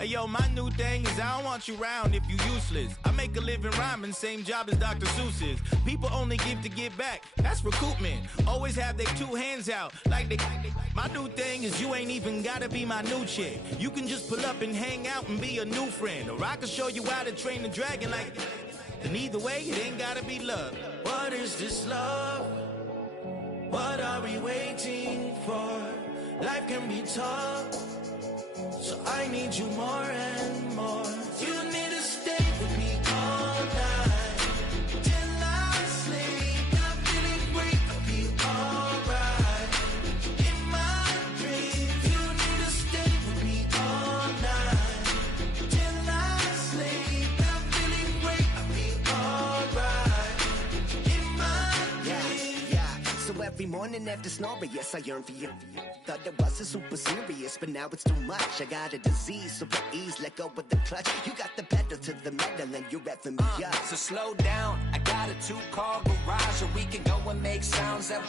Hey, yo, my new thing is I don't want you round if you useless. I make a living rhyming, same job as Dr. Seuss's. People only give to give back, that's recoupment. Always have their two hands out, like they. My new thing is you ain't even gotta be my new chick. You can just pull up and hang out and be a new friend. Or I can show you how to train the dragon like. And either way, it ain't gotta be love. What is this love? What are we waiting for? Life can be tough, so I need you more and more. You need to stay with me all night till I sleep. I'm feeling great, I'll be alright. In my dreams, you need to stay with me all night till I sleep. I'm feeling great, I'll be alright. In my dreams. Yeah. So every morning after snoring, yes, I yearn for you. Thought it wasn't super serious, but now it's too much. I got a disease, so for ease, let go with the clutch. You got the pedal to the metal and you're revving me up. So slow down, I got a 2-car garage, or we can go and make sounds that...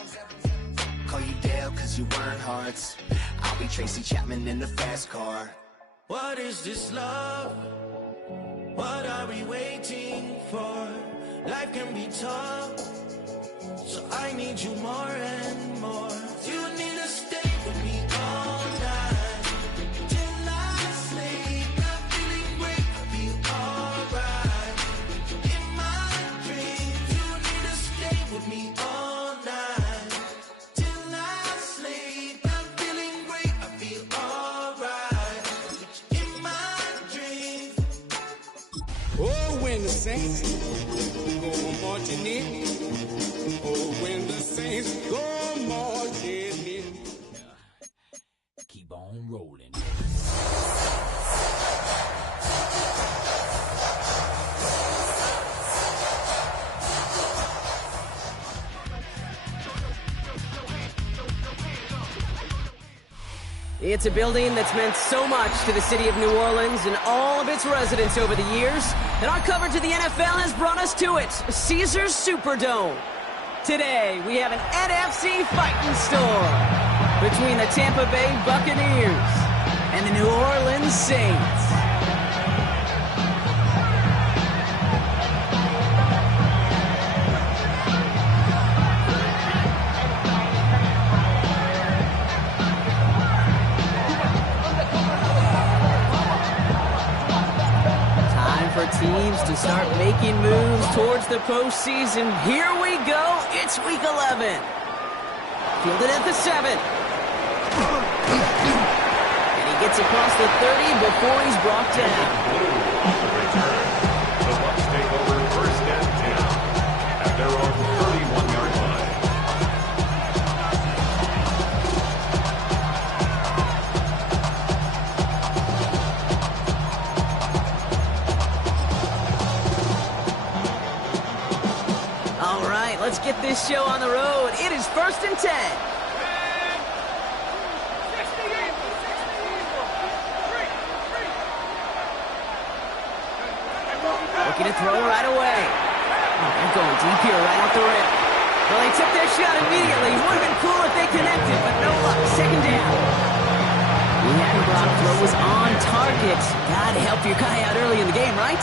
Call you Dale, cause you weren't hearts. I'll be Tracy Chapman in the fast car. What is this love? What are we waiting for? Life can be tough, so I need you more and more. You need to stay with me all night till I sleep. I'm feeling great, I'll be alright. In my dreams, you need to stay with me all night till I sleep. I'm feeling great, I'll be alright. In my dreams. Oh, when the saints go marching in. Oh, when the saints go marching in. Keep on rolling. It's a building that's meant so much to the city of New Orleans and all of its residents over the years, and our coverage of the NFL has brought us to it, Caesars Superdome. Today, we have an NFC fighting storm between the Tampa Bay Buccaneers and the New Orleans Saints. For teams to start making moves towards the postseason. Here we go. It's week 11. Fielded at the 7. And he gets across the 30 before he's brought down. The Bucs take over first and 10 at their own 31-yard line. Let's get this show on the road. It is first and 10. Looking to throw right away. Oh, they're going deep here right off the rim. Well, they took their shot immediately. Would have been cool if they connected, but no luck. Second down. The block throw was on target. Gotta help your guy out early in the game, right?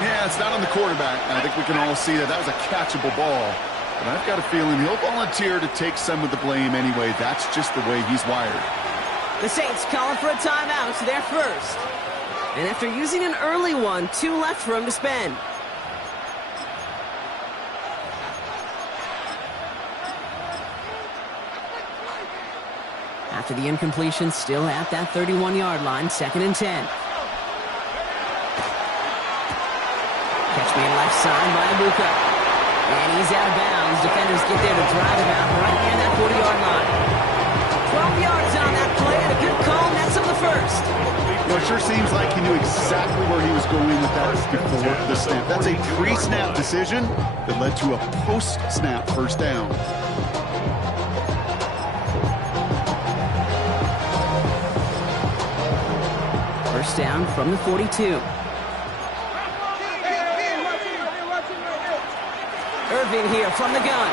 Yeah, it's not on the quarterback. I think we can all see that was a catchable ball. But I've got a feeling he'll volunteer to take some of the blame anyway. That's just the way he's wired. The Saints calling for a timeout. They're first. And after using an early one, 2 left for him to spend. After the incompletion, still at that 31-yard line, second and 10. Catch me left side by Ibuka. And he's out of bounds. Defenders get there to drive him out right near that 40-yard line. 12 yards on that play and a good call. That's on the first. Well, it sure seems like he knew exactly where he was going with that before the snap. That's a pre-snap decision that led to a post-snap first down. First down from the 42. Irving here from the gun.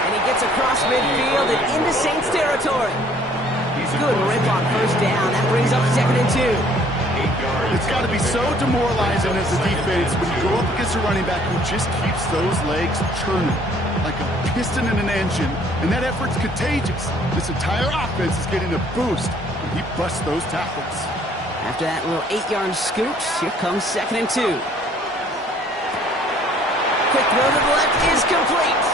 And he gets across midfield and into Saints territory. Good rip on first down. That brings up second and 2. 2. It's got to be so demoralizing as a defense when you go up against a running back who just keeps those legs churning like a piston in an engine, and that effort's contagious. This entire offense is getting a boost when he busts those tackles. After that little 8-yard scoot, here comes 2nd and 2. Quick throw to the left is complete.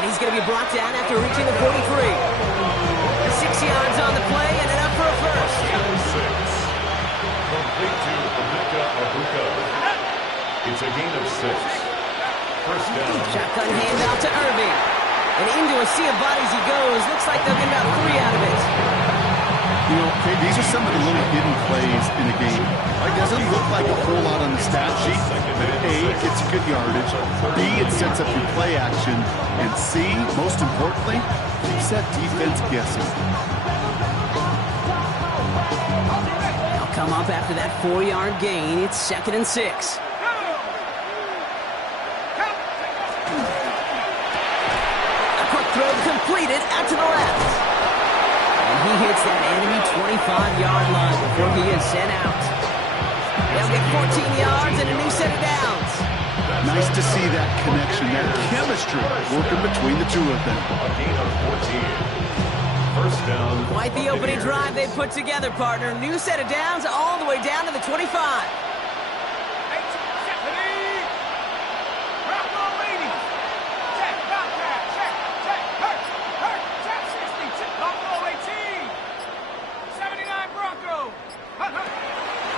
And he's going to be brought down after reaching the 43. 6 yards on the play and enough for a first. Complete to Buccaneers. It's a gain of 6. First down. Shotgun handoff to Irving. And into a sea of bodies he goes. Looks like they'll get about 3 out of it. You know, okay, these are some of the little hidden plays in a game. It doesn't look like a whole lot on the stat sheet, but A, it gets you good yardage, B, it sets up your play action, and C, most importantly, keeps that defense guessing. They'll come up after that 4-yard gain. It's 2nd and 6. A quick throw completed out to the left. He hits that enemy 25-yard line before he is sent out. They'll get 14 yards and a new set of downs. Nice to see that connection, that chemistry working between the two of them. A gain of 14. First down. Quite the opening drive they put together, partner. New set of downs all the way down to the 25.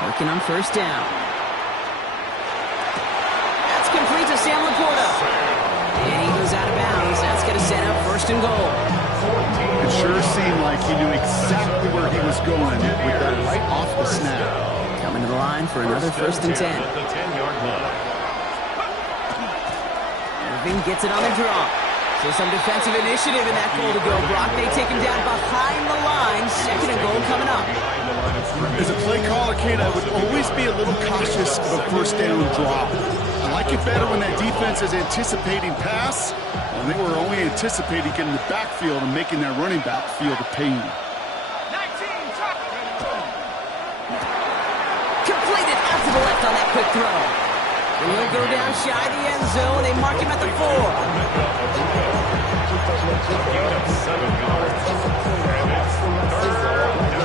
Working on first down. That's complete to Sam Laporta. And he goes out of bounds. That's going to set up 1st and goal. It sure seemed like he knew exactly where he was going with that right off the snap. Coming to the line for another 1st and 10. At the 10-yard line. Irving gets it on the draw. So some defensive initiative in that goal to go, Brock. They take him down behind the line. 2nd and goal coming up. As a play caller, Kate, I would always be a little cautious of a first down drop. I like it better when that defense is anticipating pass, and they were only anticipating getting the backfield and making that running back feel the pain. Completed out to the left on that quick throw. And he'll go down shy of the end zone. They mark him at the 4. Gain of 7 yards. And it's 3rd down.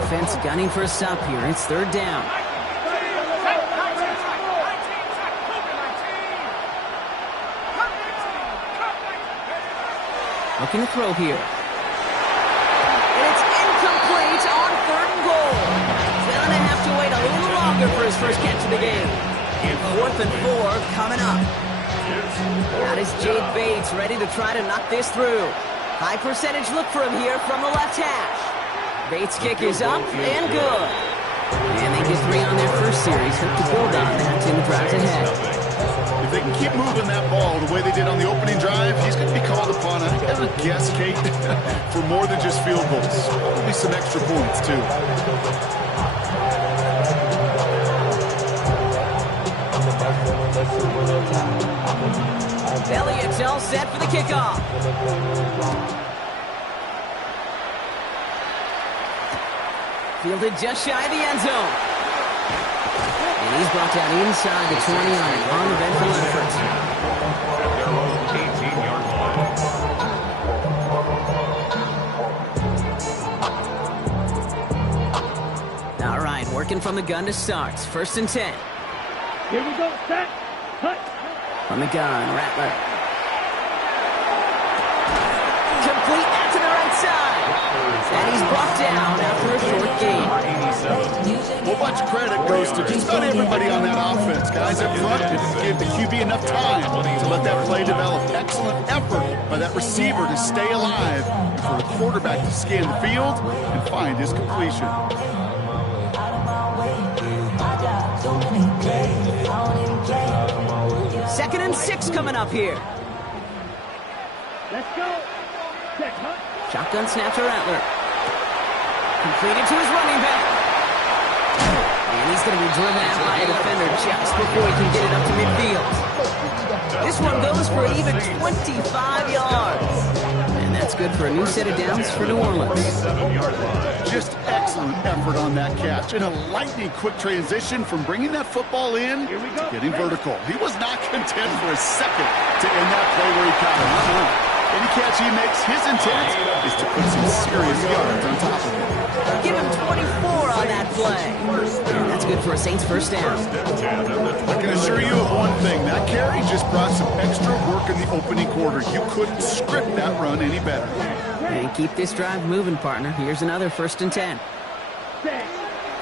Defense gunning for a stop here. It's 3rd down. Looking to throw here. And it's incomplete on 3rd and goal. He's going to have to wait a little longer for his first catch of the game. And 4th and 4 coming up. That is Jade Bates ready to try to knock this through. High percentage look for him here from the left hash. Bates' kick is up and good. And they get 3 on their first series. Hope to build on that in the drives ahead. If they can keep moving that ball the way they did on the opening drive, he's going to be called upon, I would guess, Kate, for more than just field goals. Probably some extra points, too. Elliott's all set for the kickoff. Fielded just shy of the end zone. And he's brought down inside the 20 on an uneventful effort. Their own 18-yard line. All right, working from the gun to start. 1st and 10. Here we go, set, cut. From the gun, Rattler. Complete out to the right side. And he's brought down after a short gain. Well, much credit goes to just about everybody on that offense. Guys up front didn't give the QB enough time to let that play develop. Excellent effort by that receiver to stay alive and for the quarterback to scan the field and find his completion. 2nd and 6 coming up here. Let's go. Set, cut. Shotgun snap to Rattler. Completed to his running back. And going to be driven out by a defender just before he can get it up to midfield. This one goes for an even 25 yards. And that's good for a new set of downs for New Orleans. Just excellent effort on that catch. And a lightning quick transition from bringing that football in to getting vertical. He was not content for a second to end that play where he caught it. Any catch he makes, his intent is to put some serious yards on top of it. Give him 24 on that play. And that's good for a Saints first down. I can assure you of one thing. That carry just brought some extra work in the opening quarter. You couldn't script that run any better. And keep this drive moving, partner. Here's another 1st and 10.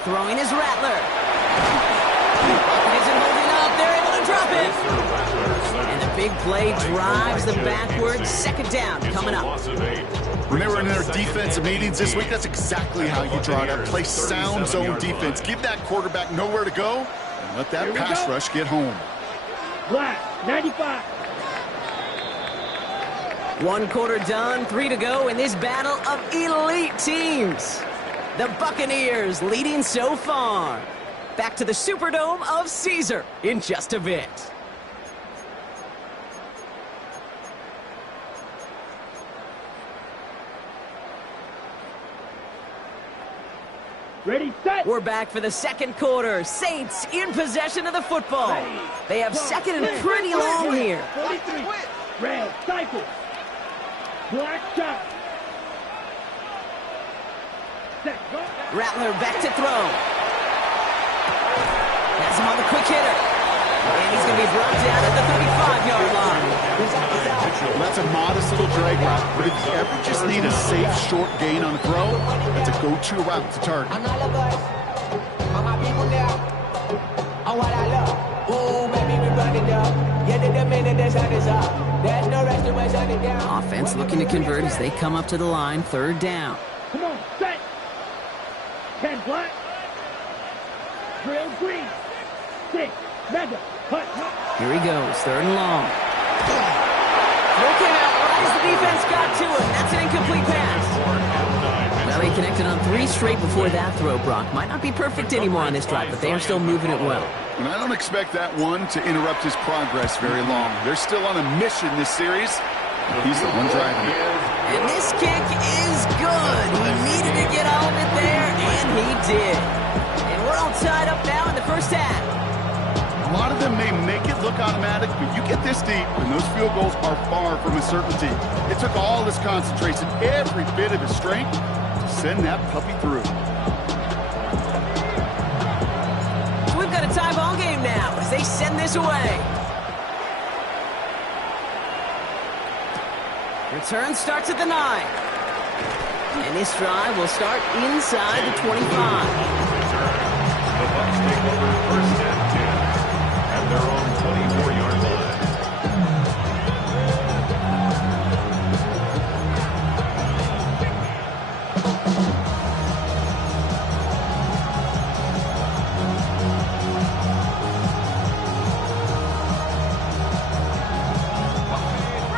Throwing is Rattler. Isn't holding up. They're able to drop it. And the big play drives them backwards. 2nd down coming up. When they were in their defensive meetings this week, that's exactly how you draw it up. Play sound zone defense. Give that quarterback nowhere to go and let that pass rush get home. Black, 95. 1 quarter done, 3 to go in this battle of elite teams. The Buccaneers leading so far. Back to the Superdome of Caesar in just a bit. Ready, set. We're back for the 2nd quarter. Saints in possession of the football. They have 2nd and pretty long here. 43. Red, cycle. Black shot. Set, go. Rattler back to throw. Has him on the quick hitter. And he's going to be brought down at the 35-yard line. Well, that's a modest little drag route, but if you ever just need a safe, short gain on a throw, that's a go-to route to target. Offense looking to convert as they come up to the line. 3rd down. Come on, set. 10 black. Drill green. 6, mega. Hut. Here he goes, 3rd and long. Looking out right as the defense got to him. That's an incomplete pass. Well, he connected on 3 straight before that throw, Brock. Might not be perfect anymore on this drive, but they are still moving it well. And I don't expect that one to interrupt his progress very long. They're still on a mission this series. He's the one driving it. And this kick is good. He needed to get all of it there, and he did. And we're all tied up now in the first half. A lot of them may make it look automatic, but you get this deep, and those field goals are far from a certainty. It took all his concentration, every bit of his strength, to send that puppy through. So we've got a tie ball game now as they send this away. Return starts at the 9. And this drive will start inside the 25. The Bucs take over 1st and 10 at their own 24-yard line.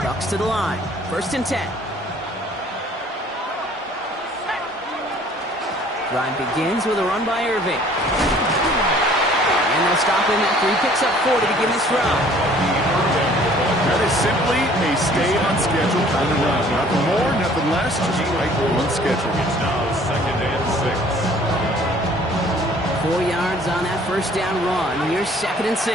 Bucs to the line. 1st and 10. Drive begins with a run by Irving. And they'll stop him after he picks up 4 to begin this drive. That is simply a stay on schedule kind of run. Nothing more, nothing less, just right on schedule. It's now 2nd and 6. 4 yards on that 1st down run. Here's 2nd and 6.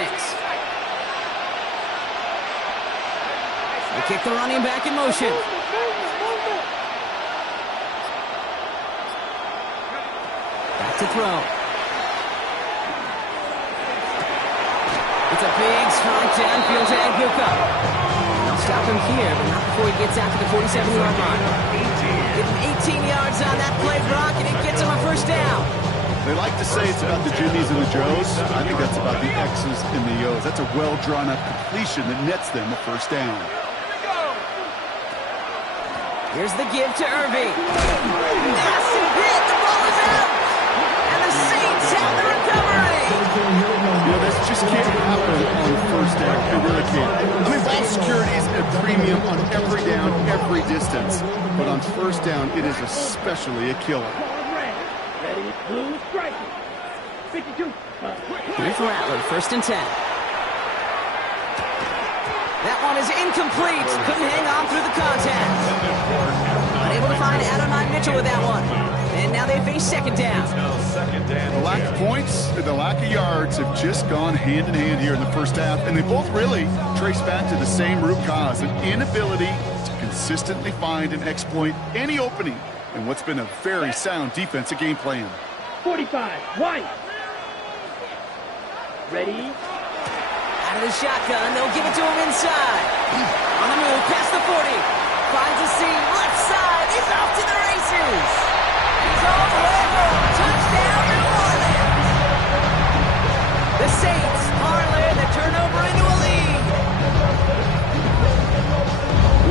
They kick the running back in motion. To throw. It's a big strike downfield to Bucca. They'll stop him here, but not before he gets out to the 47-yard line. Give him 18 yards on that play, Brock, and it gets him a 1st down. They like to say it's about the Jimmies and the Joes. I think that's about the X's and the O's. That's a well-drawn-up completion that nets them a 1st down. Here's the give to Irving. Massive hit. The ball is out. Saints have the recovery. You know, this just can't happen on 1st down. It really can't. I mean, ball security is at a premium on every down, every distance. But on 1st down, it is especially a killer. Ready, blue, striking. 52. Here's Rattler, 1st and 10. That one is incomplete. Couldn't hang on through the contact. Unable to find Adonai Mitchell with that one. And now they face 2nd down. The lack of points and the lack of yards have just gone hand in hand here in the first half, and they both really trace back to the same root cause, an inability to consistently find and exploit any opening in what's been a very sound defensive game plan. 45, White. Ready? Out of the shotgun, they'll give it to him inside. On the move, past the 40. Finds a seam, left side. He's off to the races. He's all the way home. Touchdown, New Orleans. The Saints parlay the turnover into a lead.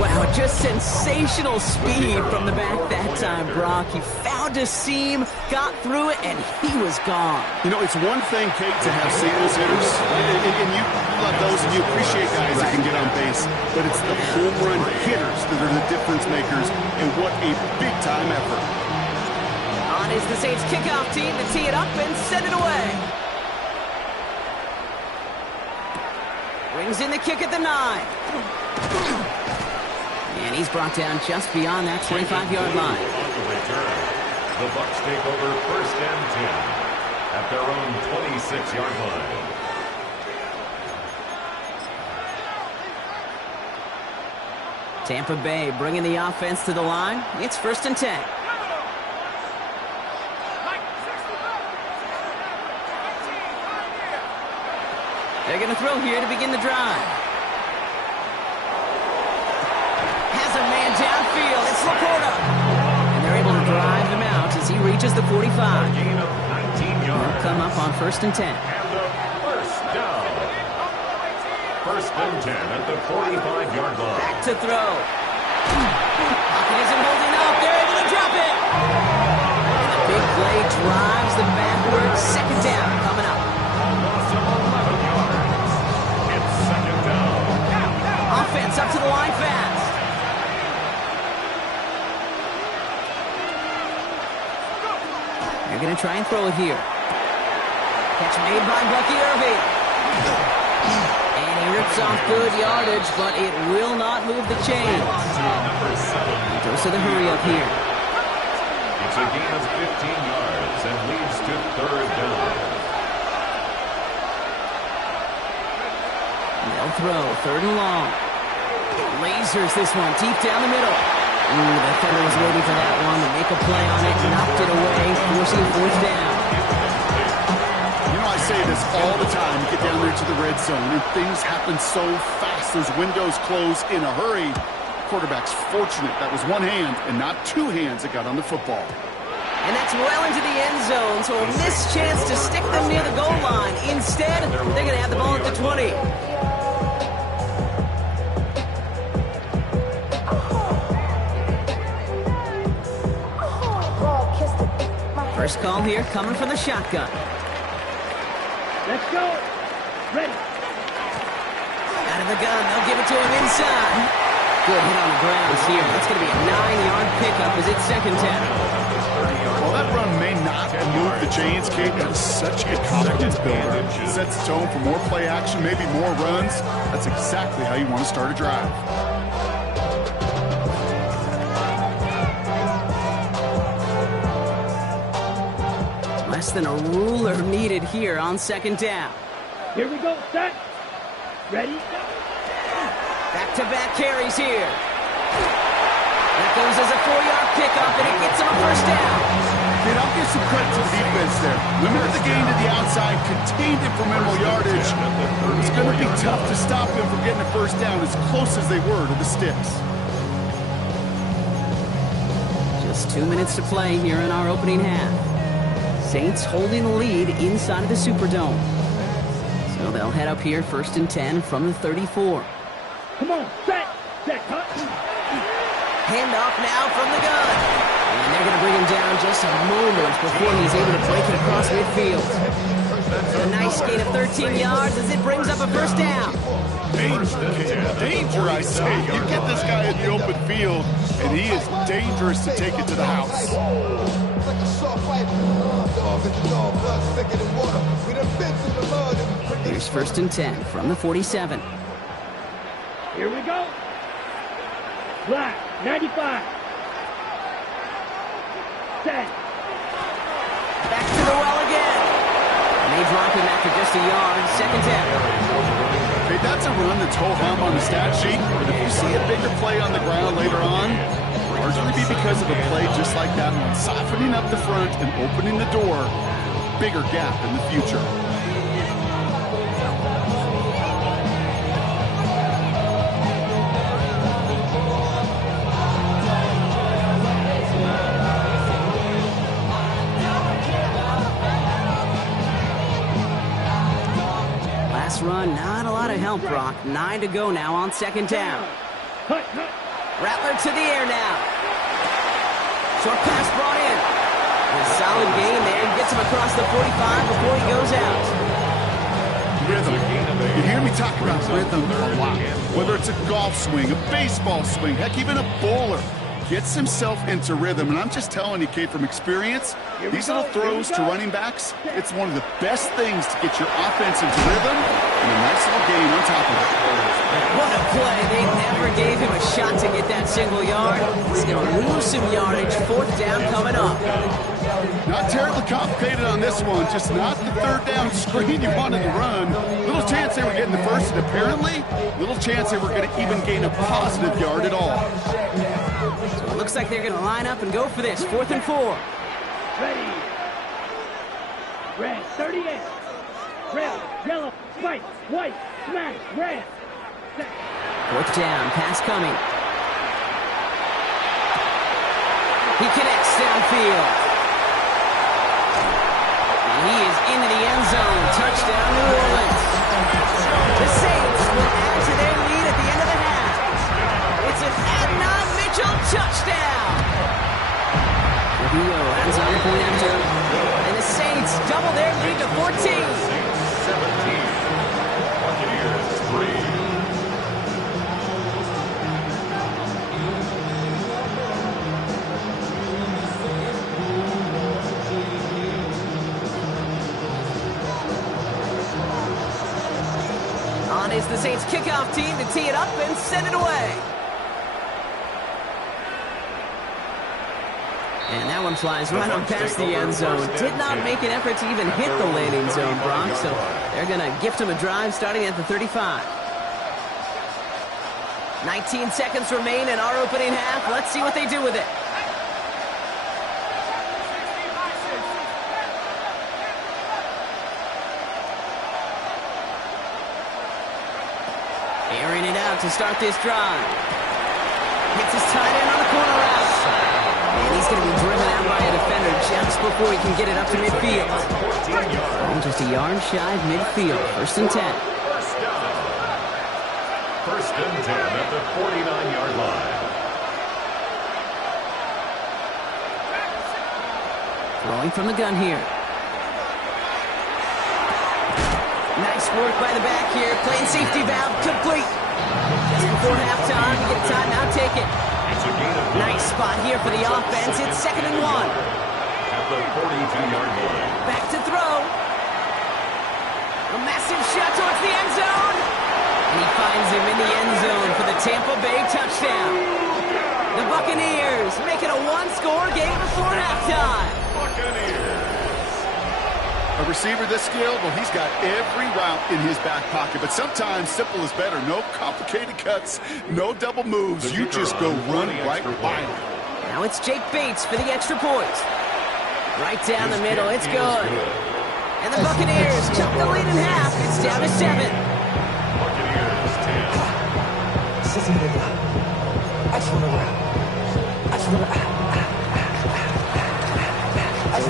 Wow, just sensational speed from the back that time, Brock. He found a seam, got through it, and he was gone. You know, it's one thing, Kate, to have singles hitters, and you love those, and you appreciate guys that can get on base, but it's the home run hitters that are the difference makers, and what a big-time effort. On is the Saints kickoff team to tee it up and send it away. Brings in the kick at the 9. And he's brought down just beyond that 25-yard line. On the return, the Bucs take over 1st and 10 at their own 26-yard line. Tampa Bay bringing the offense to the line. It's 1st and 10. They're going to throw here to begin the drive. Has a man downfield. It's Laporta. And they're able to drive him out as he reaches the 45. Gain of 19 yards. They'll come up on 1st and 10. And a first down. 1st and 10 at the 45-yard line. Back to throw. Pocket isn't holding up. They're able to drop it. And the big play drives them backwards. 2nd down coming up. Loss of 11 yards. It's 2nd down. Offense up to the line fast. They're going to try and throw it here. Catch made by Bucky Irving. And he rips off good yardage, but it will not move the chains. He goes to the hurry up here. It's a gain of 15 yards and leads to 3rd down. They'll throw 3rd and long. Lasers this one deep down the middle. The defender was waiting for that one to make a play on it, knocked it away, forcing 4th down. You know, I say this all the time. You get down there to the red zone, and things happen so fast. Those windows close in a hurry. Quarterback's fortunate that was one hand and not two hands that got on the football. And that's well into the end zone, so a missed chance to stick them near the goal line. Instead, they're going to have the ball at the 20. First call here coming from the shotgun. Let's go. Ready. Out of the gun, they'll give it to him inside. Good hit on the grounds here. That's going to be a 9-yard pickup as it's 2nd down. Well, that run may not move the chains, Kate. That is such a confidence builder. It sets the tone for more play action, maybe more runs. That's exactly how you want to start a drive. Less than a ruler needed here on 2nd down. Here we go. Set. Ready. Back-to-back carries here. That goes as a 4-yard pickup, and it gets him a 1st down. Dude, I'll give some credit to the defense there. Limited the gain to the outside, contained it for minimal yardage. It's going to be tough to stop them from getting a 1st down as close as they were to the sticks. Just 2 minutes to play here in our opening half. Saints holding the lead inside of the Superdome. So they'll head up here 1st and 10 from the 34. Come on, set, cut. Handoff now from the gun. And they're going to bring him down just a moment before he's able to break it across midfield. A nice gain of 13 yards as it brings up a 1st down. Danger, I say. You get this guy in the open field, and he is dangerous to take it to the house. Here's 1st and 10 from the 47. Here we go. Black, 95. Set. Back to the well again. And they drop him after just a yard. 2nd down. Hey, that's a run that's ho-hum on the stat sheet, but if you see a bigger play on the ground later on, largely be because of a play just like that one, softening up the front and opening the door, bigger gap in the future. Last run, not a lot of help, Brock. 9 to go now on 2nd down. Rattler to the air now. Short pass brought in. A solid gain there. Gets him across the 45 before he goes out. Rhythm. You hear me talk about rhythm a lot. Whether it's a golf swing, a baseball swing, heck, even a bowler gets himself into rhythm. And I'm just telling you, Kate, from experience, these little throws to running backs, it's one of the best things to get your offense into rhythm and a nice little gain on top of it. What a play. They never gave him a shot to get that single yard. He's going to lose some yardage. 4th down coming up. Not terribly complicated on this one. Just not the 3rd down screen you wanted to run. Little chance they were getting the first, and apparently, little chance they were going to even gain a positive yard at all. So it looks like they're going to line up and go for this. 4th and 4. Ready. Red, 38. Red, yellow, white, white, smash, red. 4th down, pass coming. He connects downfield. And he is into the end zone. Touchdown, New Orleans. The Saints will add to their lead at the end of the half. It's an Adnan Mitchell touchdown. Here we go, ends on the point after. And the Saints double their lead to 14. 17. Buccaneers 3. On is the Saints kickoff team to tee it up and send it away. And that one flies right on past the end zone. Did not make an effort to even hit the landing zone, Brock. So they're going to gift him a drive starting at the 35. 19 seconds remain in our opening half. Let's see what they do with it. Airing it out to start this drive. Hits his tight end on the corner route. And he's going to be driven out by a defender just before he can get it up to midfield. And just a yard shy of midfield. 1st and 10. First and 10 at the 49-yard line. Throwing from the gun here. Nice work by the back here. Playing safety valve complete. Just before halftime, you get a timeout, take it. Nice spot here for the offense. It's 2nd and 1. At the 42-yard line. Back to throw. A massive shot towards the end zone. And he finds him in the end zone for the Tampa Bay touchdown. The Buccaneers make it a one-score game before halftime. Buccaneers. A receiver this skilled, well, he's got every route in his back pocket, but sometimes simple is better. No complicated cuts, no double moves. You just go run right by him. Now it's Jake Bates for the extra point. Right down the middle, it's good. And the Buccaneers chop the lead in half. It's down to 7. Buccaneers 10.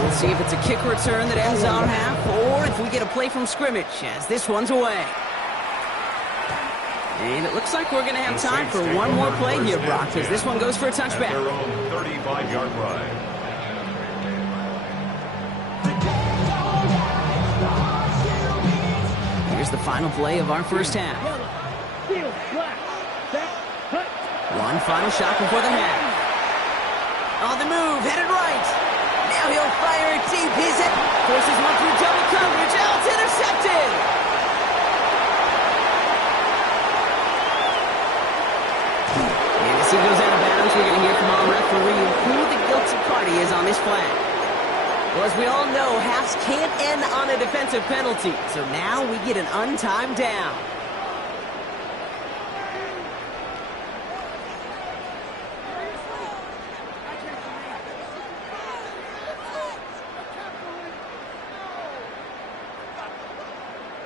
We'll see if it's a kick return that ends on half, or if we get a play from scrimmage, as this one's away. And it looks like we're going to have time for one more play here, Brock, as this one goes for a touchback. Their own 35-yard line. Here's the final play of our first half. One final shot before the half. On the move, headed right. Now he'll fire it deep. Is it? Forces one through double coverage. Oh, it's intercepted. And as he goes out of bounds, we're going to hear from our referee who the guilty party is on this flag. Well, as we all know, halves can't end on a defensive penalty. So now we get an untimed down.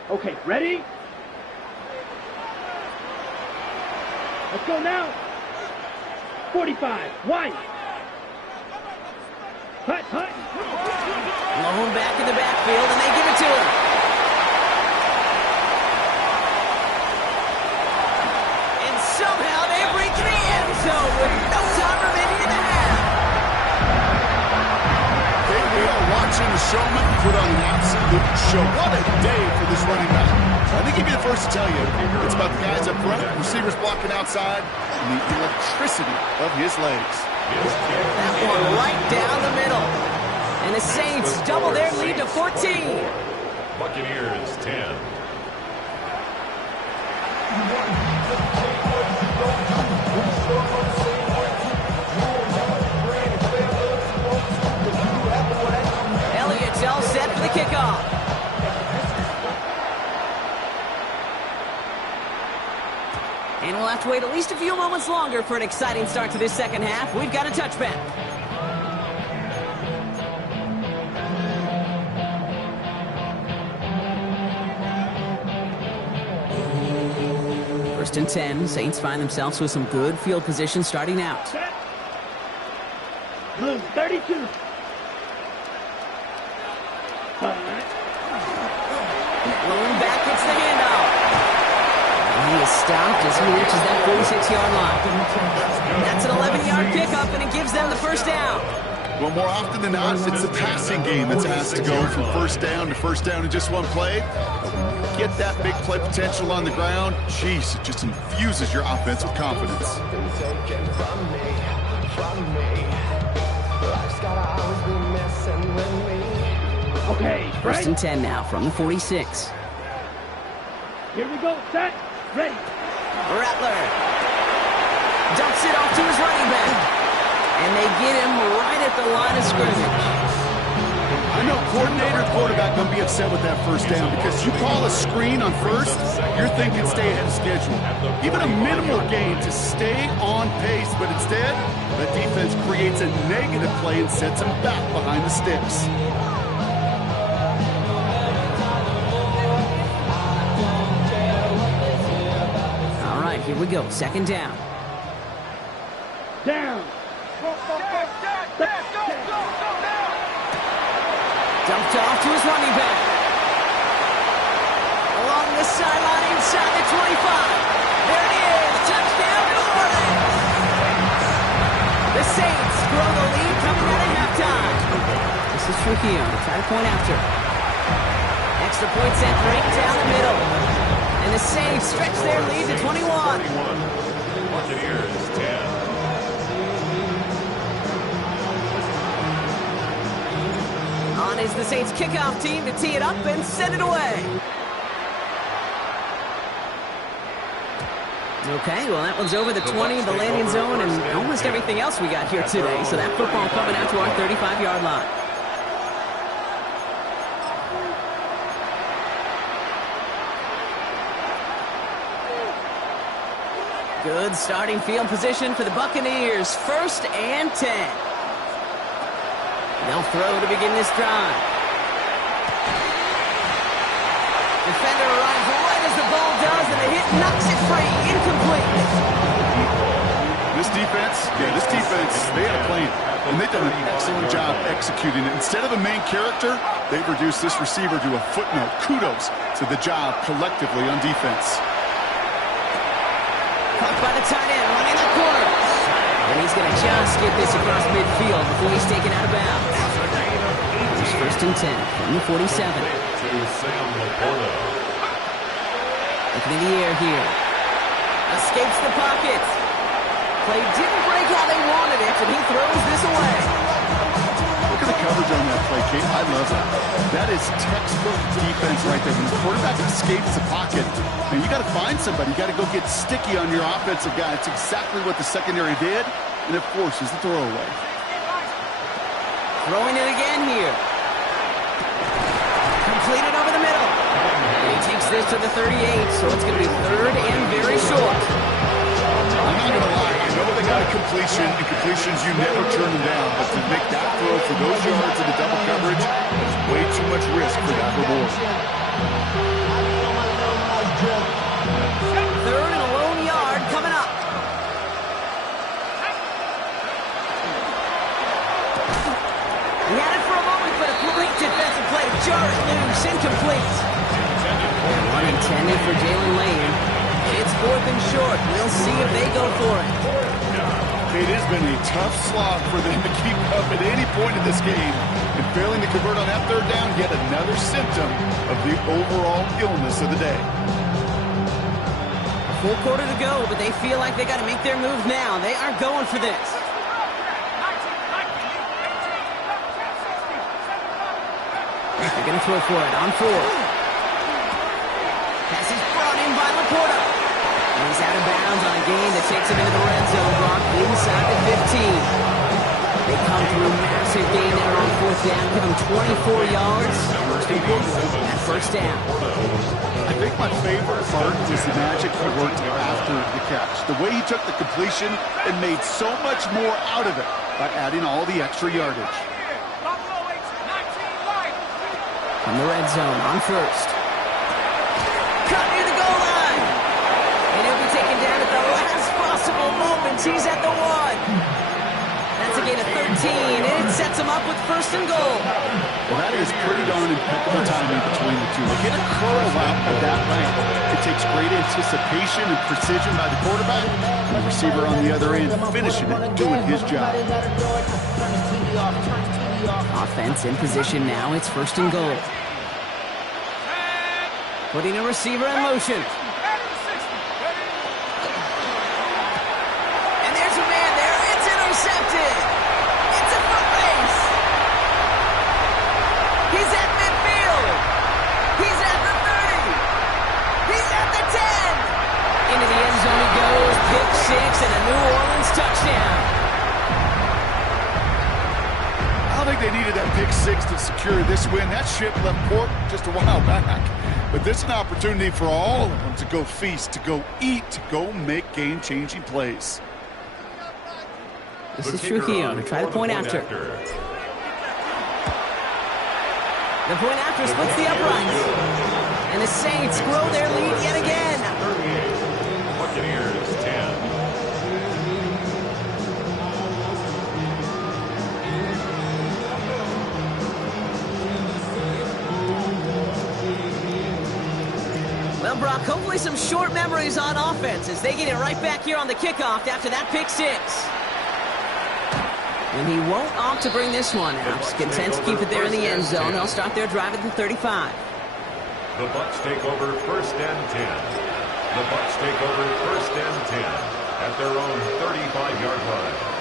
Okay, ready? Let's go now. 45, wide. Hut. Blown back in the backfield, and they give it to him. And somehow they break the end zone with no time remaining in the half. We are watching the showman put on an absolute show. What a day for this running back. I think he'd be the first to tell you it's about the guys up front, receivers blocking outside, and the electricity of his legs. That one right down the middle. And the Saints double their lead to 14. Buccaneers 10. Elliott's all set for the kickoff. And we'll have to wait at least a few moments longer for an exciting start to this second half. We've got a touchback. First and 10. Saints find themselves with some good field position starting out. Set. Blue 32. Rolling back, gets the handoff. And he is stopped as he reaches that 46-yard line. That's an 11-yard pickup, and it gives them the first down. Well, more often than not, it's the passing game that's asked to go from first down in just one play. Get that big play potential on the ground. Jeez, it just infuses your offense with confidence. Okay, First and 10 now from the 46. Here we go, set, ready. Rattler dumps it off to his running back. And they get him right at the line of scrimmage. I know coordinator and quarterback going to be upset with that first down because you call a screen on first, you're thinking stay ahead of schedule. Even a minimal gain to stay on pace, but instead, the defense creates a negative play and sets him back behind the sticks. All right, here we go. Second down. Down. Dumped off to his running back. Along the sideline inside the 25. There it is. Touchdown, New Orleans. The Saints grow the lead coming out of halftime. This is Trujillo to try to point after. Extra point set right down the middle. And the Saints stretch their lead to 21. Buccaneers 10. On is the Saints kickoff team to tee it up and send it away. Okay, well, that one's over the 20, the landing zone, and almost everything else we got here today. So that football coming out to our 35-yard line. Good starting field position for the Buccaneers. First and 10. They'll throw to begin this drive. Defender arrives right as the ball does, and the hit knocks it free. Incomplete. This defense, they had a plan, and they've done an excellent job executing it. Instead of a main character, they've reduced this receiver to a footnote. Kudos to the job collectively on defense. Caught by the tight end, running the corner. And he's going to just get this across midfield before he's taken out of bounds. It's first and 10 from the 47. Looking in the air here. Escapes the pocket. Play didn't break how they wanted it, and he throws this away. Look at the coverage on that play, Kate. I love it. That is textbook defense right there. When the quarterback escapes the pocket, and you got to find somebody. You got to go get sticky on your offensive guy. It's exactly what the secondary did, and it forces the throwaway. Throwing it again here. Completed over the middle. And he takes this to the 38, so it's going to be third and very short. I'm not going to lie. I know they got a completion, and completions, you never turn them down. But to make that throw for those yards in the double coverage, that's way too much risk for that reward. Third and a lone yard coming up. He had it for a moment, but a great defensive play to jar it loose, incomplete. One intended for Jalen Lane. It's fourth and short. We'll see if they go for it. It has been a tough slog for them to keep up at any point in this game. And failing to convert on that third down, yet another symptom of the overall illness of the day. A full quarter to go, but they feel like they got to make their move now. They are going for this. They're going to throw for it on fourth. Pass is brought in by Laporta. And he's out of bounds on a gain that takes him into the red zone. Brock inside the 15. They come through massive gain there on fourth down. Give him 24 yards. Most important, that first down. I think my favorite part was the magic he worked after the catch. The way he took the completion and made so much more out of it by adding all the extra yardage. From the red zone on first. Cut near the goal line. And he'll be taken down at the last possible moment. He's at the 1. That's a gain of 13, and it sets him up with first and goal. Well, that is pretty darn impeccable timing between the two. To get a curl out of that length, it takes great anticipation and precision by the quarterback, and the receiver on the other end finishing it, doing his job. Offense in position now. It's first and goal. Putting a receiver in motion. And there's a man there. It's intercepted. It's a foot race. He's at midfield. He's at the 30. He's at the 10. Into the end zone he goes. Pick six and a New Orleans touchdown. I think they needed that pick six to secure this win. That ship left port just a while back. But this is an opportunity for all of them to go feast, to go eat, to go make game-changing plays. This is Trujillo to try the point after. The point after splits the uprights. And the Saints grow their lead yet again. Buccaneers 10. Well, Brock, hopefully some short memories on offense as they get it right back here on the kickoff after that pick six. And he won't opt to bring this one out. He's content to keep it there in the end zone. They'll start their drive at the 35. The Bucs take over first and 10. The Bucs take over first and 10 at their own 35-yard line.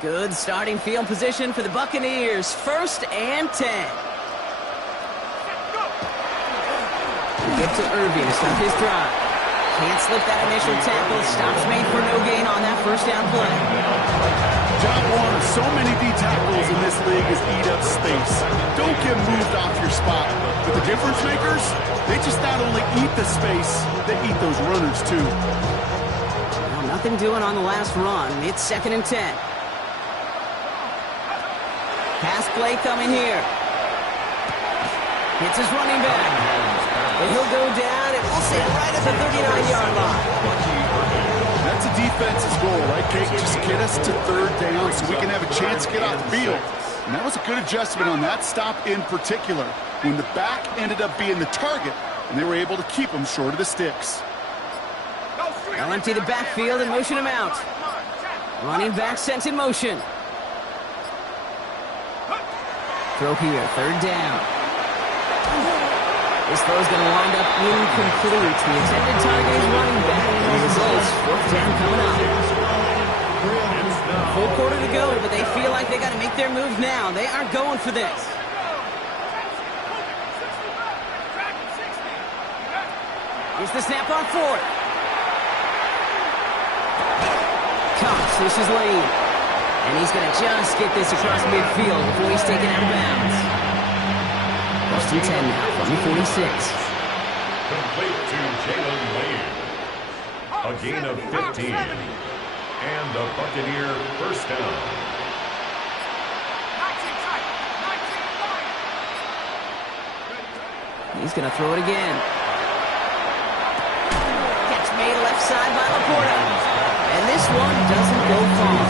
Good starting field position for the Buccaneers. First and 10. Get to Irving to start his drive. Can't slip that initial tackle. Stops made for no gain on that first down play. Job one of so many D tackles in this league is eat up space. Don't get moved off your spot. But the difference makers, they just not only eat the space, they eat those runners too. Well, nothing doing on the last run. It's second and 10. Pass play coming here. Hits his running back. And he'll go down, and we'll say right at the 39-yard line. That's a defense's goal, right, Kate? Just get us to third down so we can have a chance to get off the field. And that was a good adjustment on that stop in particular, when the back ended up being the target, and they were able to keep him short of the sticks. They'll empty the backfield and motion him out. Running back sent in motion. Throw here, third down. This throw's going to wind up incomplete. The intended target is running back. And the results, 4th down coming up. Full quarter to go, but they feel like they got to make their move now. They are going for this. Here's the snap on 4th. Cox, this is Lane. And he's going to just get this across midfield before he's taken out of bounds. First and 10 now from the 46. Complete to Jalen Lane. A gain of 15. And a Buccaneer first down. He's going to throw it again. Catch made left side by Laporta. And this one doesn't go far.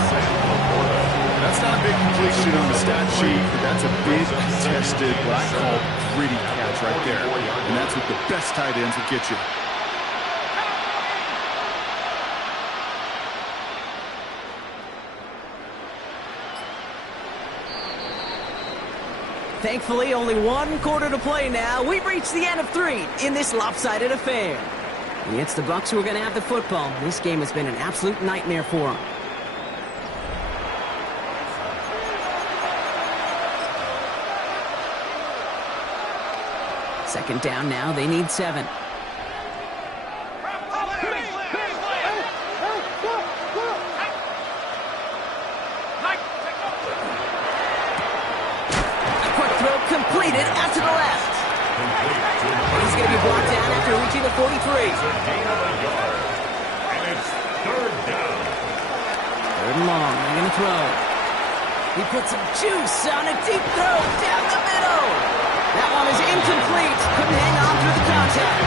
That's not a big completion on the stat sheet, but that's a big contested, what I call gritty catch right there. And that's what the best tight ends will get you. Thankfully, only 1 quarter to play now. We've reached the end of 3 in this lopsided affair. And it's the Bucs who are going to have the football. This game has been an absolute nightmare for them. Second down now. They need 7. Completed out to the left. He's going to be brought down after reaching the 43. And it's 3rd down. 3rd and long. They're going to throw. He put some juice on a deep throw down the middle. That one is incomplete. Couldn't hang on through the contact.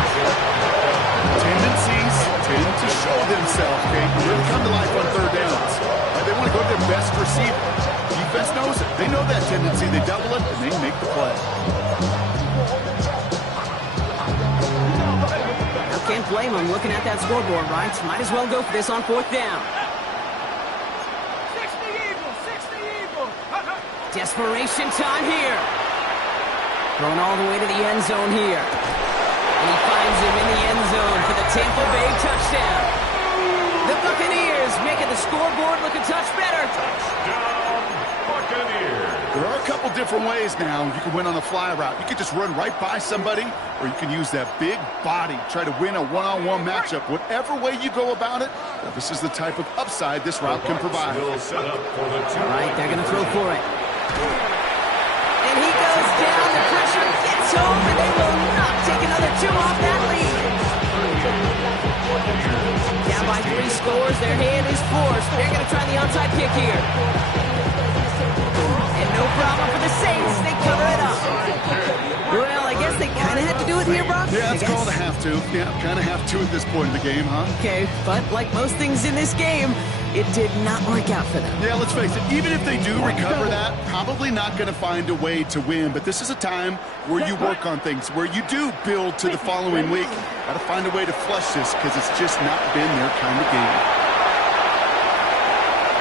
Tendencies tend to show themselves, okay? Really come to life on 3rd downs. They want to go to their best receiver. Defense knows it. They know that tendency. They double it, and they make the play. I can't blame them looking at that scoreboard, right? Might as well go for this on 4th down. 60 Eagles! Desperation time here. Thrown all the way to the end zone here. And he finds him in the end zone for the Tampa Bay touchdown. The Buccaneers making the scoreboard look a touch better. Touchdown, Buccaneers. There are a couple different ways now. You can win on the fly route. You can just run right by somebody, or you can use that big body, try to win a one-on-one matchup. Whatever way you go about it, this is the type of upside this route can provide. Still set up for the All right, they're going to throw for it. And he goes down. The pressure gets home, and they will not take another 2 off that lead. Down by 3 scores, their hand is forced. They're going to try the onside kick here. And no problem for the Saints. They cover it up. Well, I guess they kind of had to do it here, Brock. Yeah, it's called a have to. Yeah, kind of have to at this point in the game, huh? Okay, but like most things in this game, it did not work out for them. Yeah, let's face it, even if they do recover that, probably not going to find a way to win. But this is a time where you work on things, where you do build to the following week. Got to find a way to flush this because it's just not been their kind of game.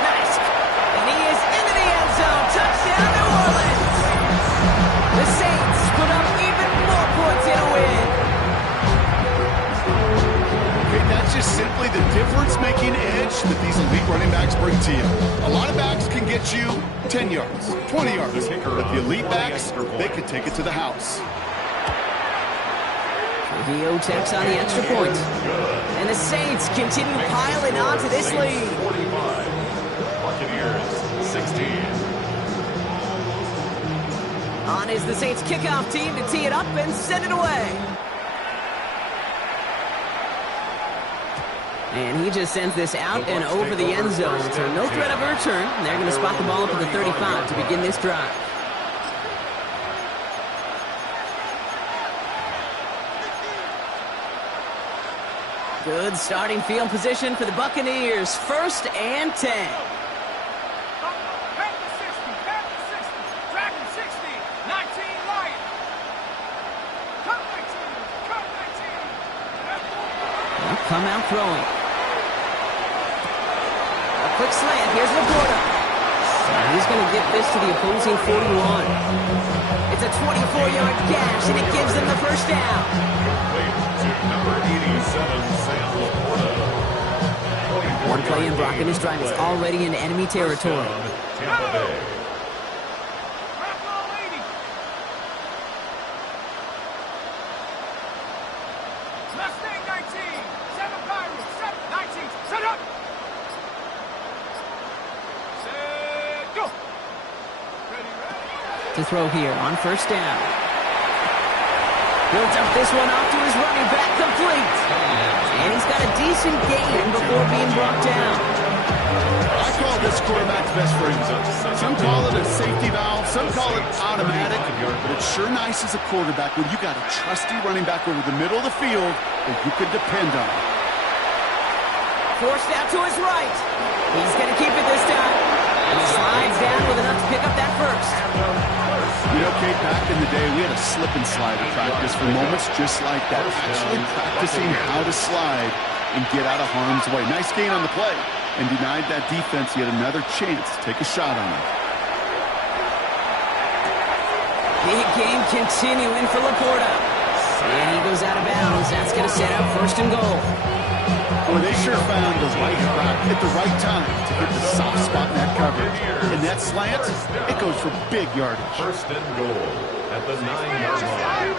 Nice. And he is into the end zone. Touchdown, New Orleans. The Saints put up even more points in a win. Okay, that's just simply the difference-making edge that these elite running backs bring to you. A lot of backs can get you 10 yards, 20 yards, but the elite backs, they can take it to the house. VO takes on the extra point. And the Saints continue piling on to this lead. 45. Buccaneers 16. On is the Saints kickoff team to tee it up and send it away. And he just sends this out and over the end zone. So no threat of a return. They're going to spot the ball up at the 35 to begin this drive. Good starting field position for the Buccaneers. 1st and 10. Come out throwing. A quick slant. Here's Laporta. He's going to get this to the opposing 41. It's a 24-yard gash, and it gives them the first down. Complete to number 87, Sam Laporta. One play in, Brock, and his drive is already in enemy territory. Tampa Bay. Mustang 19, 7 Pirates, 19, set up! Set, go! Ready. To throw here on first down. Builds up this one off to his running back, complete. And he's got a decent gain before being brought down. I call this quarterback's best friend. Some call it a safety valve, some call it automatic, but it's sure nice as a quarterback when you got a trusty running back over the middle of the field that you can depend on. Forced out to his right. He's going to keep it this time. And he slides down with enough to pick up that first. You know, Kate, back in the day, we had a slip and slide at practice for moments just like that. Actually practicing how to slide and get out of harm's way. Nice gain on the play. And denied that defense yet another chance to take a shot on him. Big game continuing for Laporta. And he goes out of bounds. That's going to set up first and goal. Boy, they sure found the right route at the right time to hit the soft spot in that coverage. And that slant, it goes for big yardage. First and goal at the 9-yard line.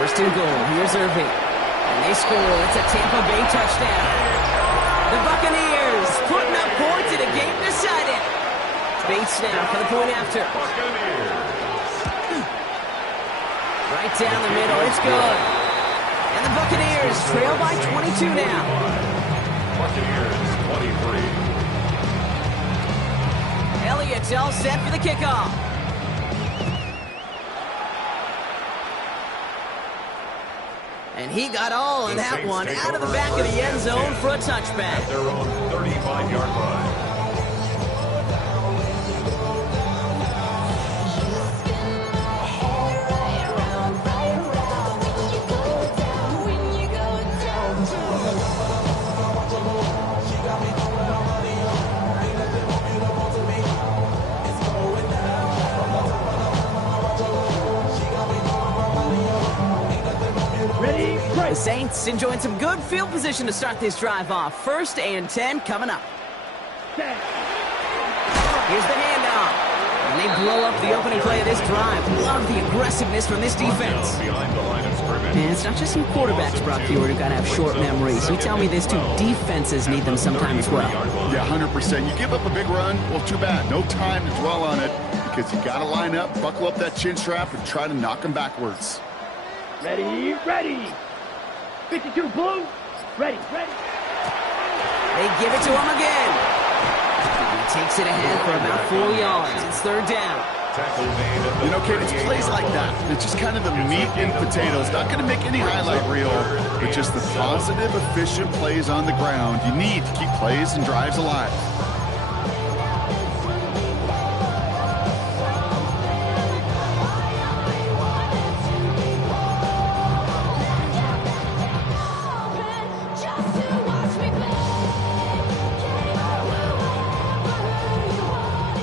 First and goal. Here's Irving. And they score. It's a Tampa Bay touchdown. The Buccaneers putting up points in a game decided. Bates now for the point after. Right down the middle. It's good. And the Buccaneers trail by 22 now. Buccaneers 23. Elliott's all set for the kickoff. And he got all of that one out of the back of the end zone for a touchback. At their own 35-yard line. The Saints enjoying some good field position to start this drive off. 1st and 10 coming up. Here's the handoff. And they blow up the opening play of this drive. Love the aggressiveness from this defense. Behind the line of scrimmage. And it's not just some quarterbacks, Brock Hewitt, who got to have short memories. You tell me this too, defenses need them sometimes as well. Yeah, 100%. You give up a big run, well, too bad. No time to dwell on it because you got to line up, buckle up that chin strap, and try to knock them backwards. Ready. 52 blue. Ready. They give it to him again. He takes it ahead for about 4 yards. It's 3rd down. You know, Kate, it's plays like that. It's just kind of the meat and potatoes. Not going to make any highlight reel, but just the positive, efficient plays on the ground. You need to keep plays and drives alive.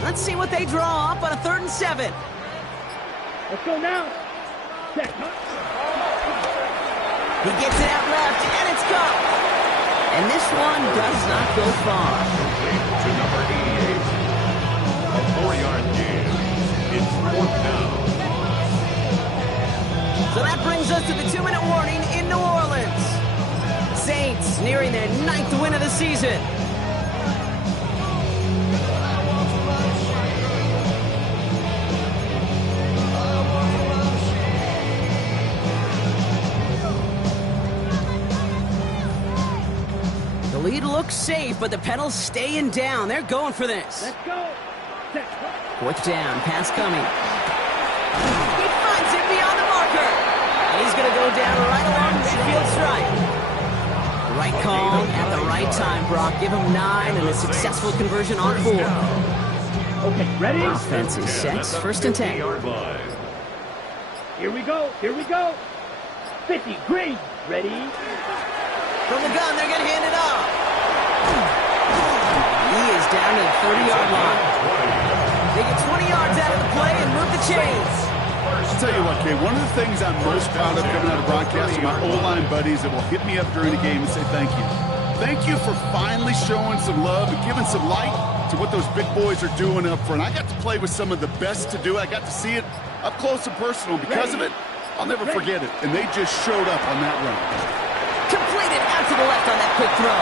Let's see what they draw up on a 3rd and 7. Let's go now. Set. He gets it out left, and it's caught. And this one does not go far. To number 88. A 4-yard gain. It's 4th down. So that brings us to the 2-minute warning in New Orleans. Saints nearing their 9th win of the season. The lead looks safe, but the pedals staying down. They're going for this. Let's go. Set. 4th down, pass coming. He finds it beyond the marker. And he's going to go down right along midfield stripe. Right call at the right time, Brock. Give him 9 and a successful conversion on 4. Okay, ready? Offense is set. 1st and 10. Here we go. 50, green. Ready? From the gun, they're going to hand it off. He is down to the 30-yard line. They get 20 yards out of the play and move the chains. I'll tell you what, Kay, one of the things I'm most proud of coming out of broadcast are my O-line buddies that will hit me up during the game and say thank you. Thank you for finally showing some love and giving some light to what those big boys are doing up front. I got to play with some of the best to do it. I got to see it up close and personal. Because of it, I'll never forget it. And they just showed up on that run. Completed out to the left on that quick throw.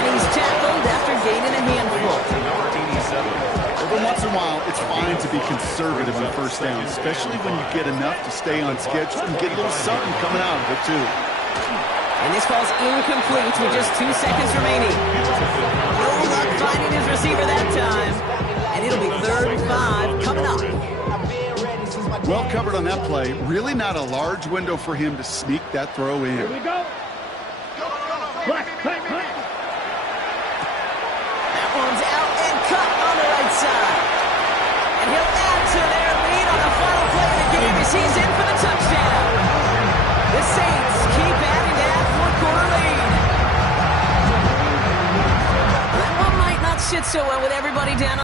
And he's tackled after gaining a handful. Every once in a while, it's fine to be conservative on first down, especially when you get enough to stay on schedule and get a little something coming out of it, too. And this ball's incomplete with just 2 seconds remaining. No luck finding his receiver that time. And it'll be 3rd and 5 coming up. Well covered on that play. Really not a large window for him to sneak that throw in. Here we go. Black. That one's out and cut on the right side. And he'll add to their lead on the final play of the game as he's in for the touchdown. The Saints keep adding to that 4-quarter lead. That one might not sit so well with everybody down.